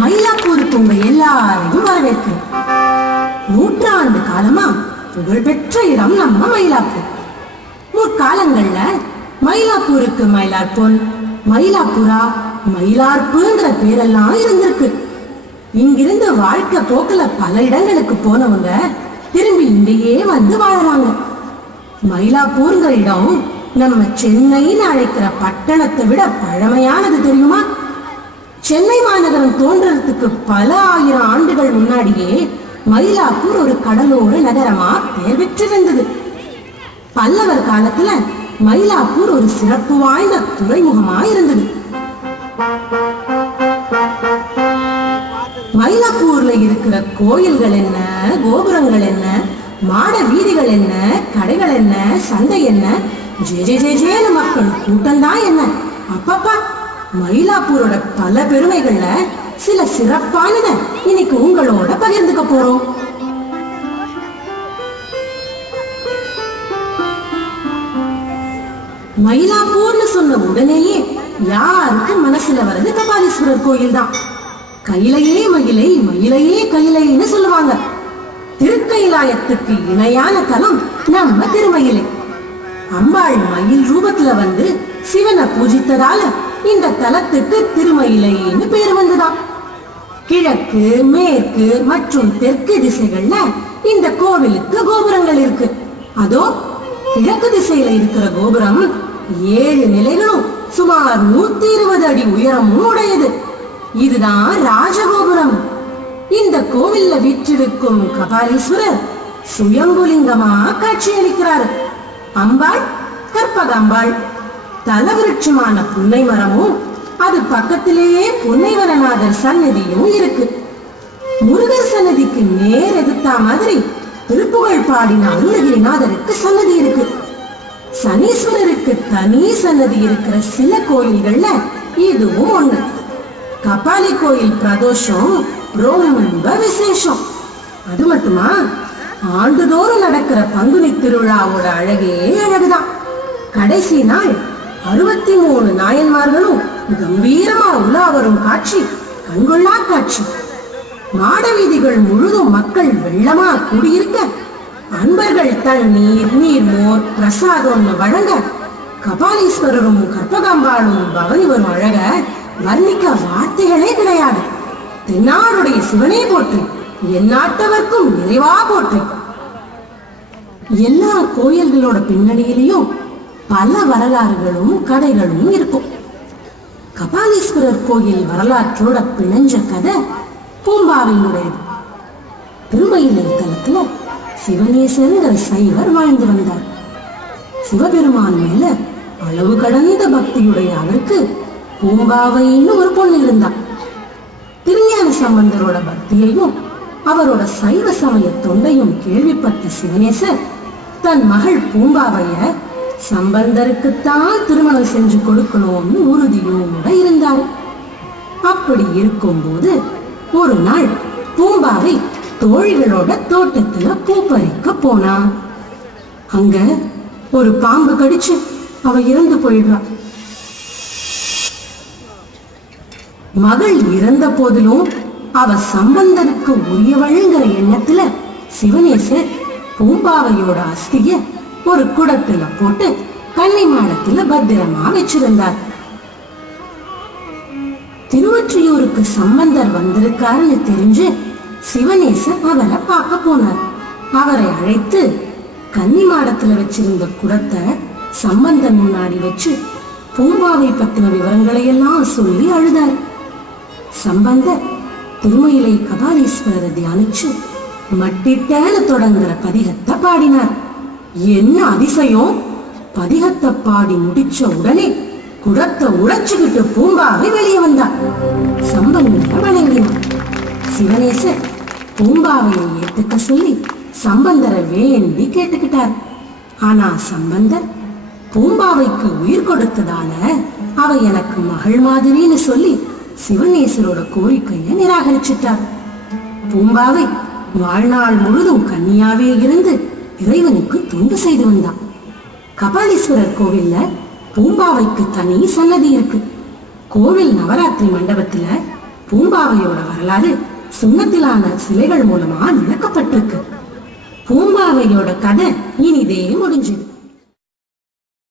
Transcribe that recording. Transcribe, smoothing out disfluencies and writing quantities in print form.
மயிலாப்பூருக்கு உங்க எல்லாரையும் வரவேற்கிறேன். நூற்றாண்டு காலமா புகழ்பெற்ற இடம் நம்ம மயிலாப்பூர். முற்காலங்கள்ல மயிலாப்பூருக்கு மயிலார் பொன், மயிலாப்புரா, மயிலார்ப்புங்கிற பேரெல்லாம் இருந்திருக்கு. இங்கிருந்து வாழ்க்கை போக்குல பல இடங்களுக்கு போனவங்க திரும்பி இங்கேயே வந்து வாழறாங்க. மயிலாப்பூர்ங்கிற இடம் நம்ம சென்னைன்னு அழைக்கிற பட்டணத்தை விட பழமையானது தெரியுமா? சென்னை மாநகரம் தோன்றதுக்கு பல ஆயிரம் ஆண்டுகள் முன்னாடியே மயிலாப்பூர் ஒரு கடலோர நகரமா பெயர் பெற்றிருந்தது. பல்லவர் காலத்துல மயிலாப்பூர் ஒரு சிறப்பு வாய்ந்த துறைமுகமா இருந்தது. மயிலாப்பூர்ல இருக்கிற கோயில்கள் என்ன, கோபுரங்கள் என்ன, மாட வீதிகள் என்ன, கடைகள் என்ன, சந்தை என்ன, ஜே மக்கள் கூட்டம் தான் என்ன. அப்பப்பா, மயிலாப்பூரோட பல பெருமைகள்ல சில சிறப்பானத இன்னைக்கு உங்களோட பகிர்ந்துக்க போறோம். மயிலாப்பூர்னு சொன்ன உடனேயே யாருக்கும் மனசுல வர்றது கபாலீஸ்வரர் கோயில் தான். கையிலையே மயிலை, மயிலையே கையிலைன்னு சொல்லுவாங்க. திருக்கைலாயத்துக்கு இணையான தலம் நம்ம திருமயிலை. அம்பாள் மயில் ரூபத்துல வந்து சிவனை பூஜித்ததால இந்த தலத்துக்கு திருமயிலைன்னு பேர் வந்துதான். கிழக்கு, மேற்கு மற்றும் தெற்கு திசைகள்ல இந்த கோவிலுக்கு கோபுரங்கள் இருக்கு. அதோ கிழக்கு திசையில இருக்கிற கோபுரம் 7 நிலைகளும் சுமார் 120 அடி உயரமும் உடையது. இதுதான் ராஜகோபுரம். இந்த கோவில்ல வீற்றிருக்கும் கபாலீஸ்வரர் சுயம்புலிங்கமா காட்சியளிக்கிறார். அம்பாள் கற்பகாம்பாள். தலவிருட்சமான புன்னை மரமும் அது பக்கத்திலேயே புன்னைவரநாதர் சன்னதியும் இருக்கு. முருகர் சன்னதிக்கு நேர் எதிர்த்தா மாதிரி திருப்புகழ் பாடின அருணகிரிநாதருக்கு சன்னதி இருக்கு. சனீஸ்வரருக்கு தனி சன்னதி இருக்கிற சில கோயில்கள்ல இதுவும் ஒண்ணு. கபாலி கோயில் பிரதோஷம் ரொம்ப விசேஷம். அது மட்டுமா, ஆண்டுதோறும் நடக்கிற பங்குனி திருவிழாவோட அழகே அழகுதான். கடைசி நாள் 63 நாயன்மார்களும் கம்பீரமா உலா வரும் காட்சி கண்கொள்ளா காட்சி. மாட வீதிகள் முழுதும் மக்கள் வெள்ளமா கூடியிருக்க, அன்பர்கள் தண்ணீர், நீர்மோர், பிரசாதம்னு வழங்க, கபாலீஸ்வரரும் கற்பகாம்பாளும் பவனி வரும் அழக வர்ணிக்க வார்த்தைகளே கிடையாது. தென்னாடுடைய சிவனே போற்றி, எந்நாட்டவர்க்கும் நிறைவா போற்றி. எல்லா கோயில்களோட பின்னணியிலையும் பல வரலாறுகளும் கதைகளும் இருக்கும். கபாலீஸ்வரர் கோயில் வரலாற்றோட பிணைஞ்ச கதை பூம்பாவையினுடையது. திருமயிலை தலத்துல சிவனேசருங்கிற சைவர் வாழ்ந்து வந்தார். சிவபெருமான் மேல அளவு கடந்த பக்தியுடைய அவருக்கு பூம்பாவைன்னு ஒரு பொண்ணு இருந்தார். திருஞான சம்பந்தரோட பக்தியையும் அவரோட சைவ சமய தொண்டையும் கேள்விப்பட்ட சிவனேசர் தன் மகள் பூம்பாவைய சம்பந்தருக்குத்தான் திருமணம் செஞ்சு கொடுக்கணும்னு உறுதியோட இருந்தார். அப்படி இருக்கும்போது ஒரு நாள் பூம்பாவை தோழிகளோட தோட்டத்துல பூ பறிக்க போனா. அங்க ஒரு பாம்பு கடிச்சு அவ இறந்து போயிடுறா. மகள் இறந்த போதிலும் அவ சம்பந்தருக்கு உரியவள்ங்கிற எண்ணத்துல சிவனேசர் பூம்பாவையோட அஸ்திய ஒரு குடத்துல போட்டு கன்னிமாடத்துல பத்திரமா வச்சிருந்தார். திருவொற்றியூருக்கு சம்பந்தர் வந்திருக்காருன்னு தெரிஞ்சு சிவனேசர் அவரை பார்க்க போனார். அவரை அழைத்து கன்னிமாடத்துல வச்சிருந்த குடத்தை சம்பந்தர் முன்னாடி வச்சு பூம்பாவை பத்தின விவரங்களை எல்லாம் சொல்லி அழுதார். சம்பந்தர் திருமயிலை கபாலீஸ்வரரை தியானிச்சு மட்டிட்டேன்னு தொடங்குற பதிகத்தை பாடினார். என்ன அதிசயம்! பதிகத்தை பாடி முடிச்ச உடனே குடத்தை உடைச்சுக்கிட்டு பூம்பாவை வெளியே வந்தார். சம்பந்தரை வணங்கினார். சிவனேசர் பூம்பாவையை ஏத்துக்க சொல்லி சம்பந்தரை வேண்டி கேட்டுக்கிட்டார். ஆனா சம்பந்தர் பூம்பாவைக்கு உயிர் கொடுத்ததால அவ எனக்கு மகள் மாதிரின்னு சொல்லி சிவனேசரோட கோரிக்கையை நிராகரிச்சிட்டார். பூம்பாவை வாழ்நாள் முழுதும் கன்னியாவே இருந்து இறைவனுக்கு தொண்டு செய்து வந்தான். கபாலீஸ்வரர் கோவில்ல பூம்பாவைக்கு தனி சன்னதி இருக்கு. கோவில் நவராத்திரி மண்டபத்துல பூம்பாவையோட வரலாறு சுண்ணத்திலான சிலைகள் மூலமா விளக்கப்பட்டிருக்கு. பூம்பாவையோட கதை இனிதே முடிஞ்சது.